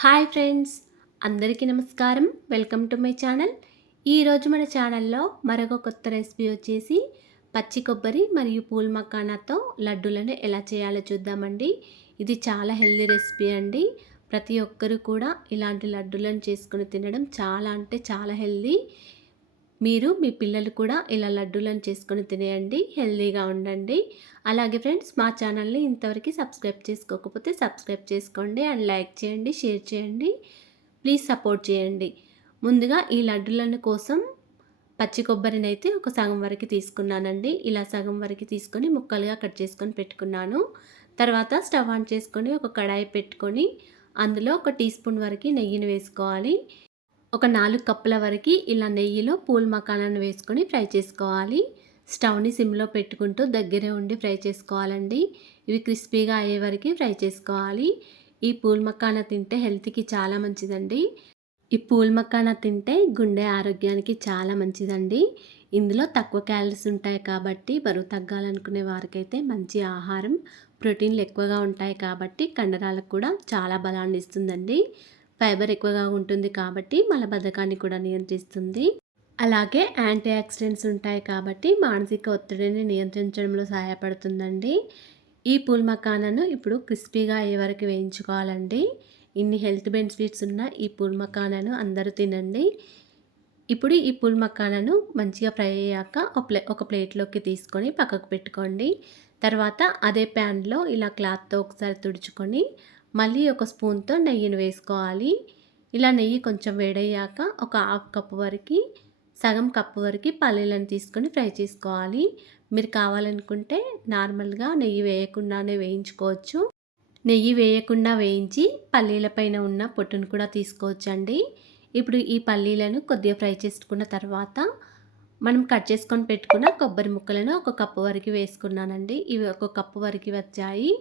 Hi friends అందరికీ నమస్కారం. Welcome to my channel. ఈరోజు మన ఛానల్లో మరొక కొత్త రెసిపీ వచ్చేసి పచ్చి కొబ్బరి మరియు పూల్ మకానాతో లడ్డూలను ఎలా చేయాలో చూద్దామండి. ఇది చాలా హెల్దీ రెసిపీ అండి. ప్రతి ఒక్కరూ కూడా ఇలాంటి లడ్డూలను చేసుకుని తినడం చాలా అంటే చాలా హెల్దీ. మీరు మీ పిల్లలు కూడా ఇలా లడ్డూలను చేసుకొని తినేయండి హెల్దీగా ఉండండి. అలాగే ఫ్రెండ్స్ మా ఛానల్ని ఇంతవరకు సబ్స్క్రైబ్ చేసుకోకపోతే సబ్స్క్రైబ్ చేసుకోండి అండ్ లైక్ చేయండి షేర్ చేయండి. ప్లీజ్ సపోర్ట్ చేయండి. ముందుగా ఈ లడ్డూలను కోసం పచ్చి కొబ్బరిని అయితే ఒక సగం వరకు తీసుకున్నానండి. ఇలా సగం వరకు తీసుకొని ముక్కలుగా కట్ చేసుకొని పెట్టుకున్నాను. తర్వాత స్టవ్ ఆన్ చేసుకొని ఒక కడాయి పెట్టుకొని అందులో ఒక టీ స్పూన్ వరకు నెయ్యిని వేసుకోవాలి. ఒక నాలుగు కప్పుల వరకు ఇలా నెయ్యిలో పూల్ మకానాన్ని వేసుకొని ఫ్రై చేసుకోవాలి. స్టవ్ని సిమ్లో పెట్టుకుంటూ దగ్గరే ఉండి ఫ్రై చేసుకోవాలండి. ఇవి క్రిస్పీగా అయ్యే వరకు ఫ్రై చేసుకోవాలి. ఈ పూల్ మకాన తింటే హెల్త్కి చాలా మంచిదండి. ఈ పూల్ మకాన తింటే గుండె ఆరోగ్యానికి చాలా మంచిదండి. ఇందులో తక్కువ క్యాలరీస్ ఉంటాయి కాబట్టి బరువు తగ్గాలనుకునే వారికైతే మంచి ఆహారం ప్రోటీన్లు ఎక్కువగా ఉంటాయి కాబట్టి కండరాలకు కూడా చాలా బలాన్ని ఇస్తుందండి. ఫైబర్ ఎక్కువగా ఉంటుంది కాబట్టి మలబద్ధకాన్ని కూడా నియంత్రిస్తుంది. అలాగే యాంటీ ఆక్సిడెంట్స్ ఉంటాయి కాబట్టి మానసిక ఒత్తిడిని నియంత్రించడంలో సహాయపడుతుందండి. ఈ పూల్ మకానాను ఇప్పుడు క్రిస్పీగా అయ్యే వరకు వేయించుకోవాలండి. ఇన్ని హెల్త్ బెనిఫిట్స్ ఉన్న ఈ పూల్ మకానాను అందరూ తినండి. ఇప్పుడు ఈ పూల్ మకానాను మంచిగా ఫ్రై అయ్యాక ఒక ప్లే ఒక ప్లేట్లోకి తీసుకొని పక్కకు పెట్టుకోండి. తర్వాత అదే ప్యాన్లో ఇలా క్లాత్తో ఒకసారి తుడుచుకొని మళ్ళీ ఒక స్పూన్తో నెయ్యిని వేసుకోవాలి. ఇలా నెయ్యి కొంచెం వేడయ్యాక ఒక హాఫ్ కప్పు వరకు సగం కప్పు వరకు పల్లీలను తీసుకొని ఫ్రై చేసుకోవాలి. మీరు కావాలనుకుంటే నార్మల్గా నెయ్యి వేయకుండానే వేయించుకోవచ్చు. నెయ్యి వేయకుండా వేయించి పల్లీల పైన ఉన్న పొట్టును కూడా తీసుకోవచ్చండి. ఇప్పుడు ఈ పల్లీలను కొద్దిగా ఫ్రై చేసుకున్న తర్వాత మనం కట్ చేసుకొని పెట్టుకున్న కొబ్బరి ముక్కలను ఒక కప్పు వరకు వేసుకున్నానండి. ఇవి ఒక కప్పు వరకు వచ్చాయి.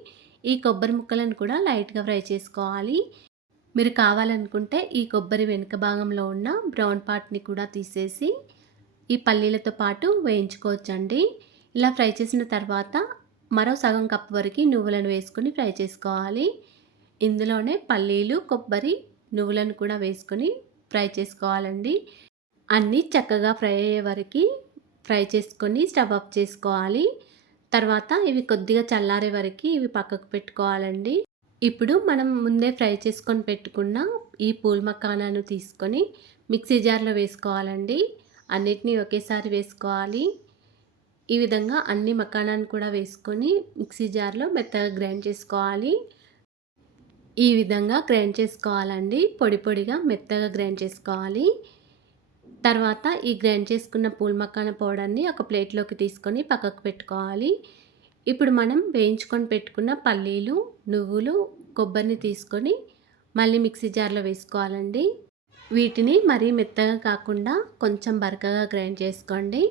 ఈ కొబ్బరి ముక్కలను కూడా లైట్గా ఫ్రై చేసుకోవాలి. మీరు కావాలనుకుంటే ఈ కొబ్బరి వెనుక భాగంలో ఉన్న బ్రౌన్ పార్ట్ని కూడా తీసేసి ఈ పల్లీలతో పాటు వేయించుకోవచ్చండి. ఇలా ఫ్రై చేసిన తర్వాత మరో సగం కప్పు వరకు నువ్వులను వేసుకొని ఫ్రై చేసుకోవాలి. ఇందులోనే పల్లీలు కొబ్బరి నువ్వులను కూడా వేసుకొని ఫ్రై చేసుకోవాలండి. అన్నీ చక్కగా ఫ్రై అయ్యే వరకు ఫ్రై చేసుకొని స్టవ్ ఆఫ్ చేసుకోవాలి. తర్వాత ఇవి కొద్దిగా చల్లారే వరకు ఇవి పక్కకు పెట్టుకోవాలండి. ఇప్పుడు మనం ముందే ఫ్రై చేసుకొని పెట్టుకున్న ఈ పూల్ మకానాను తీసుకొని మిక్సీ జార్లో వేసుకోవాలండి. అన్నిటినీ ఒకేసారి వేసుకోవాలి. ఈ విధంగా అన్ని మకానాన్ని కూడా వేసుకొని మిక్సీ జార్లో మెత్తగా గ్రైండ్ చేసుకోవాలి. ఈ విధంగా గ్రైండ్ చేసుకోవాలండి. పొడి పొడిగా మెత్తగా గ్రైండ్ చేసుకోవాలి. తర్వాత ఈ గ్రైండ్ చేసుకున్న పూల్ మక్కాన పౌడర్ని ఒక ప్లేట్లోకి తీసుకొని పక్కకు పెట్టుకోవాలి. ఇప్పుడు మనం వేయించుకొని పెట్టుకున్న పల్లీలు నువ్వులు కొబ్బరిని తీసుకొని మళ్ళీ మిక్సీ జార్లో వేసుకోవాలండి. వీటిని మరీ మెత్తగా కాకుండా కొంచెం బరకగా గ్రైండ్ చేసుకోండి.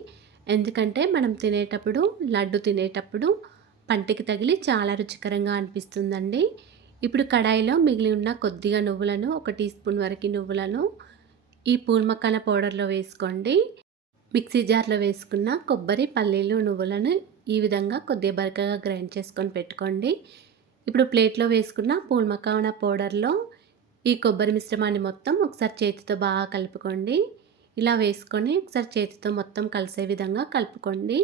ఎందుకంటే మనం తినేటప్పుడు లడ్డు తినేటప్పుడు పంటికి తగిలి చాలా రుచికరంగా అనిపిస్తుందండి. ఇప్పుడు కడాయిలో మిగిలి ఉన్న కొద్దిగా నువ్వులను ఒక టీ స్పూన్ వరకు నువ్వులను ఈ పూల్ పౌడర్లో వేసుకోండి. మిక్సీ జార్లో వేసుకున్న కొబ్బరి పల్లీలు నువ్వులను ఈ విధంగా కొద్దిగా బరకగా గ్రైండ్ చేసుకొని పెట్టుకోండి. ఇప్పుడు ప్లేట్లో వేసుకున్న పూల్ మకాన పౌడర్లో ఈ కొబ్బరి మిశ్రమాన్ని మొత్తం ఒకసారి చేతితో బాగా కలుపుకోండి. ఇలా వేసుకొని ఒకసారి చేతితో మొత్తం కలిసే విధంగా కలుపుకోండి.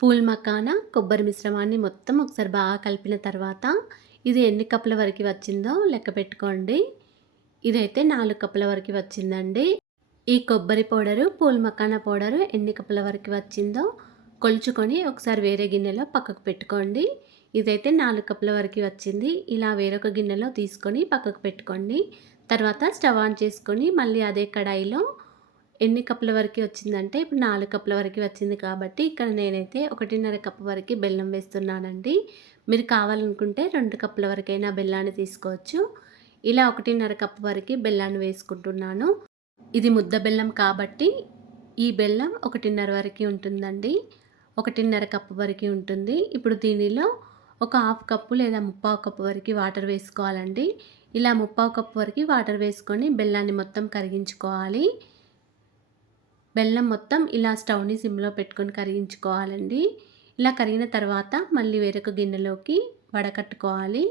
పూల్ మకాన కొబ్బరి మిశ్రమాన్ని మొత్తం ఒకసారి బాగా కలిపిన తర్వాత ఇది ఎన్ని కప్పుల వరకు వచ్చిందో లెక్క పెట్టుకోండి. ఇదైతే నాలుగు కప్పుల వరకు వచ్చిందండి. ఈ కొబ్బరి పౌడరు పూల్ మకానా పౌడరు ఎన్ని కప్పుల వరకు వచ్చిందో కొలుచుకొని ఒకసారి వేరే గిన్నెలో పక్కకు పెట్టుకోండి. ఇదైతే నాలుగు కప్పుల వరకు వచ్చింది. ఇలా వేరొక గిన్నెలో తీసుకొని పక్కకు పెట్టుకోండి. తర్వాత స్టవ్ ఆన్ చేసుకొని మళ్ళీ అదే కడాయిలో ఎన్ని కప్పుల వరకు వచ్చిందంటే ఇప్పుడు నాలుగు కప్పుల వరకు వచ్చింది కాబట్టి ఇక్కడ నేనైతే ఒకటిన్నర కప్పు వరకు బెల్లం వేస్తున్నానండి. మీరు కావాలనుకుంటే రెండు కప్పుల వరకైనా బెల్లాన్ని తీసుకోవచ్చు. ఇలా ఒకటిన్నర కప్పు వరకు బెల్లాన్ని వేసుకుంటున్నాను. ఇది ముద్ద బెల్లం కాబట్టి ఈ బెల్లం ఒకటిన్నర వరకు ఉంటుందండి. ఒకటిన్నర కప్పు వరకు ఉంటుంది. ఇప్పుడు దీనిలో ఒక హాఫ్ కప్పు లేదా ముప్పావు కప్పు వరకు వాటర్ వేసుకోవాలండి. ఇలా ముప్పావు కప్పు వరకు వాటర్ వేసుకొని బెల్లాన్ని మొత్తం కరిగించుకోవాలి. బెల్లం మొత్తం ఇలా స్టవ్ని సిమ్లో పెట్టుకొని కరిగించుకోవాలండి. ఇలా కరిగిన తర్వాత మళ్ళీ వేరొక గిన్నెలోకి వడకట్టుకోవాలి.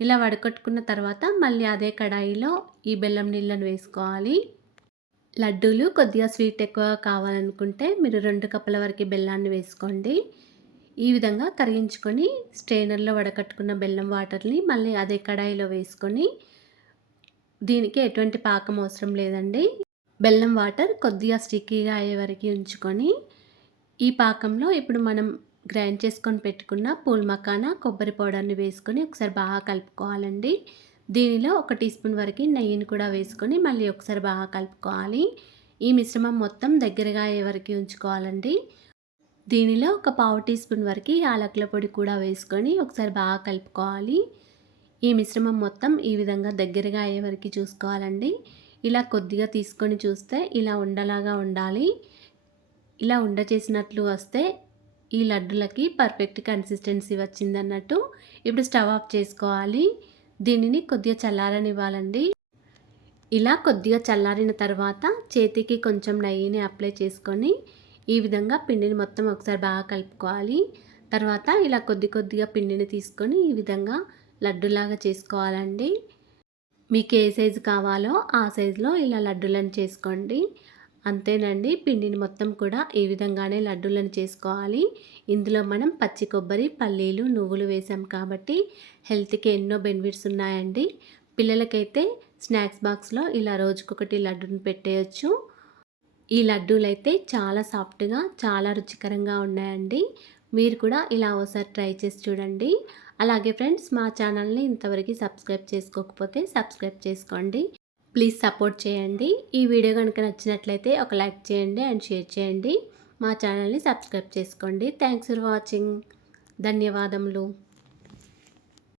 ఇలా వడకట్టుకున్న తర్వాత మళ్ళీ అదే కడాయిలో ఈ బెల్లం నీళ్ళను వేసుకోవాలి. లడ్డూలు కొద్దిగా స్వీట్ ఎక్కువ కావాలనుకుంటే మీరు రెండు కప్పుల వరకు బెల్లాన్ని వేసుకోండి. ఈ విధంగా కరిగించుకొని స్ట్రైనర్లో వడకట్టుకున్న బెల్లం వాటర్ని మళ్ళీ అదే కడాయిలో వేసుకొని దీనికి ఎటువంటి పాకం అవసరం లేదండి. బెల్లం వాటర్ కొద్దిగా స్టిక్కీగా అయ్యే వరకు ఉంచుకొని ఈ పాకంలో ఇప్పుడు మనం గ్రైండ్ చేసుకొని పెట్టుకున్న పూల్ మకాన కొబ్బరి పౌడర్ని వేసుకొని ఒకసారి బాగా కలుపుకోవాలండి. దీనిలో ఒక టీ స్పూన్ వరకు నెయ్యిని కూడా వేసుకొని మళ్ళీ ఒకసారి బాగా కలుపుకోవాలి. ఈ మిశ్రమం మొత్తం దగ్గరగా అయ్యే వరకు ఉంచుకోవాలండి. దీనిలో ఒక పావు టీ స్పూన్ వరకు యాలకుల పొడి కూడా వేసుకొని ఒకసారి బాగా కలుపుకోవాలి. ఈ మిశ్రమం మొత్తం ఈ విధంగా దగ్గరగా అయ్యే వరకు చూసుకోవాలండి. ఇలా కొద్దిగా తీసుకొని చూస్తే ఇలా ఉండలాగా ఉండాలి. ఇలా ఉండ చేసినట్లు వస్తే ఈ లడ్డులకి పర్ఫెక్ట్ కన్సిస్టెన్సీ వచ్చిందన్నట్టు ఇప్పుడు స్టవ్ ఆఫ్ చేసుకోవాలి. దీనిని కొద్దిగా చల్లారనివ్వాలండి. ఇలా కొద్దిగా చల్లారిన తర్వాత చేతికి కొంచెం నెయ్యిని అప్లై చేసుకొని ఈ విధంగా పిండిని మొత్తం ఒకసారి బాగా కలుపుకోవాలి. తర్వాత ఇలా కొద్ది కొద్దిగా పిండిని తీసుకొని ఈ విధంగా లడ్డులాగా చేసుకోవాలండి. మీకు ఏ సైజు కావాలో ఆ సైజులో ఇలా లడ్డులను చేసుకోండి. అంతేనండి. పిండిని మొత్తం కూడా ఈ విధంగానే లడ్డూలను చేసుకోవాలి. ఇందులో మనం పచ్చి కొబ్బరి పల్లీలు నువ్వులు వేసాం కాబట్టి హెల్త్కి ఎన్నో బెనిఫిట్స్ ఉన్నాయండి. పిల్లలకైతే స్నాక్స్ బాక్స్లో ఇలా రోజుకొకటి లడ్డూని పెట్టేయచ్చు. ఈ లడ్డూలు అయితే చాలా సాఫ్ట్గా చాలా రుచికరంగా ఉన్నాయండి. మీరు కూడా ఇలా ఒకసారి ట్రై చేసి చూడండి. అలాగే ఫ్రెండ్స్ మా ఛానల్ని ఇంతవరకు సబ్స్క్రైబ్ చేసుకోకపోతే సబ్స్క్రైబ్ చేసుకోండి. ప్లీజ్ సపోర్ట్ చేయండి. ఈ వీడియో కనుక నచ్చినట్లయితే ఒక లైక్ చేయండి అండ్ షేర్ చేయండి. మా ఛానల్ని సబ్స్క్రైబ్ చేసుకోండి. Thanks for watching. ధన్యవాదములు.